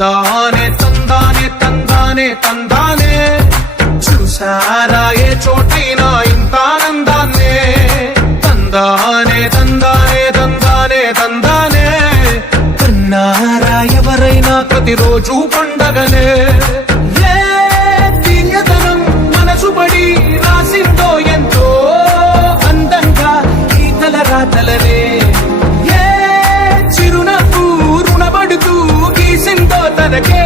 తందానే తందానే తందానే తందానే చూసారా ఏ చోటైనా ఇంత ఆనందాన్నే తందానే తందానే తందానే తందానే కన్నారా ఎవరైనా ప్రతిరోజు పండగనే ఏ తీయదనం మనసు పడి రాసిందో ఎంతో అందంగా ఈ తలరాతలనే ఏ చిరునవ్వు రుణపడుతూ గీసిందో తనకే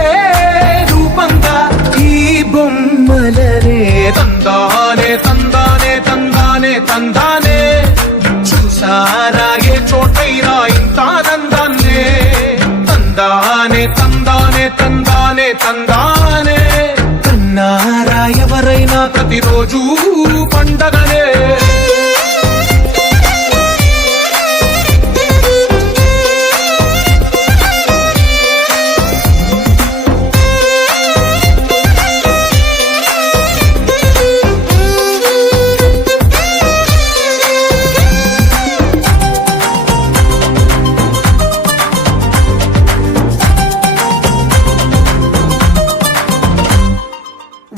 రూపంగా ఈ బొమ్మలనే తందానే తందానే తందానే తందానే చూసారా ఏ చోటైనా ఇంత ఆనందాన్నే తందానే తందానే తందానే తందానే కన్నారా ఎవరైనా ప్రతిరోజు పండగనే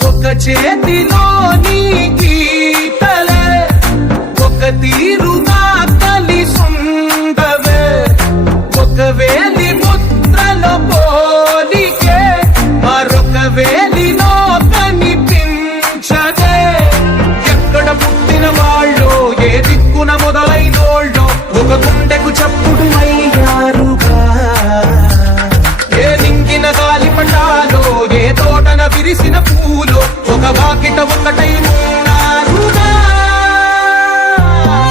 ఒక చేతిలోని గీతలే ఒక తీరుగా కలిసుండవే ఒక వేలి ముద్రల పోలికే మరొక వేలిలో కనిపించదే ఎక్కడ పుట్టిన వాళ్ళో ఏ దిక్కున మొదలైనోళ్ళో ఒక గుండెకు చప్పుడు అయ్యారుగా ఏ నింగిన గాలి పటాలో ఏ తోటన విరిసిన పూలో ఒక వాకిట ఒకటై ఉన్నారుగా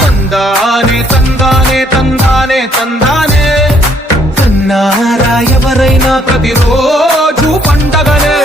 తందానే తందానే తందానే తందానే కన్నారా ఎవరైనా ప్రతిరోజు పండగనే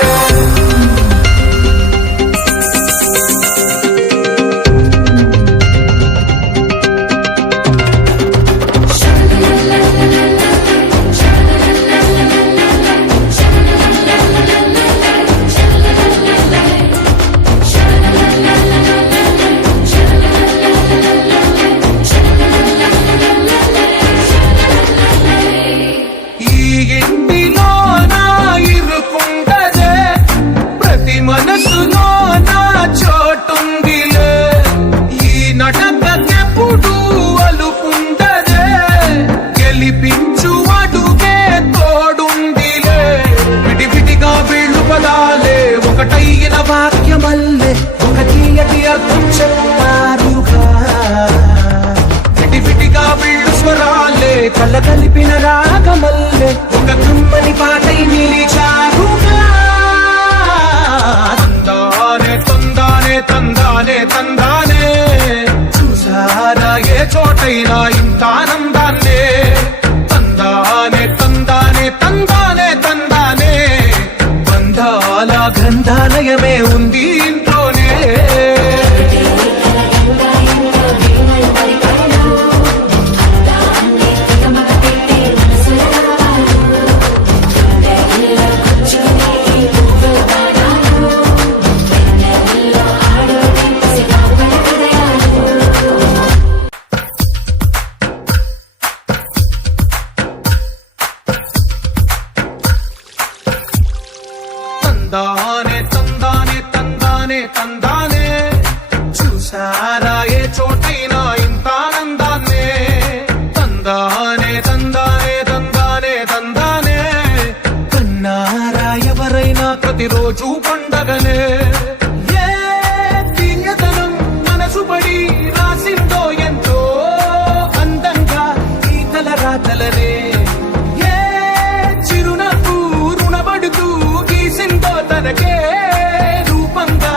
మనసులో నా చోటుందిలే ఈ నటకెప్పుడు అలుపుండదే గెలిపించు అడుగే తోడుందిలే విడివిడిగా వీళ్ళు పదాలే ఒకటైన వాక్యమల్లే ఒక తీయటి అర్థం చెప్పారుగా విడివిడిగా వీళ్ళు స్వరాలే కలగలిపిన రాగమల్లే ఒక కమ్మని పాటై నిలిచారుగా తందానే తందానే చూసారా ఏ చోటైనా ఇంత ఆనందాన్నే తందానే తందానే తందానే తందానే బంధాల గ్రంథాలయమే ఉంది ఇంట్లోనే తందానే తందానే తందానే తందానే చూసారా ఏ చోటైనా ఇంత ఆనందాన్నే తందానే తందానే తందానే తందానే కన్నారా ఎవరైనా ప్రతిరోజు పండగనే ఏ తీయదనం మనసు పడి రాసిందో ఎంతో అందంగా ఈ తలరాతలనే ఏ చిరునవ్వు రుణపడుతూ గీసిందో తనకే రూపంగా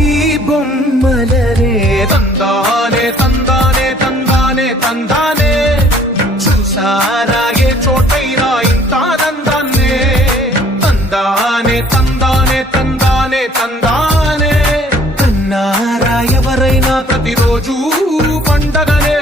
ఈ బొమ్మలనే తందానే తందానే తందానే తందానే చూసారా ఏ చోటైనా ఇంత ఆనందాన్నే తందానే తందానే తందానే తందానే కన్నారా ఎవరైనా ప్రతిరోజు పండగనే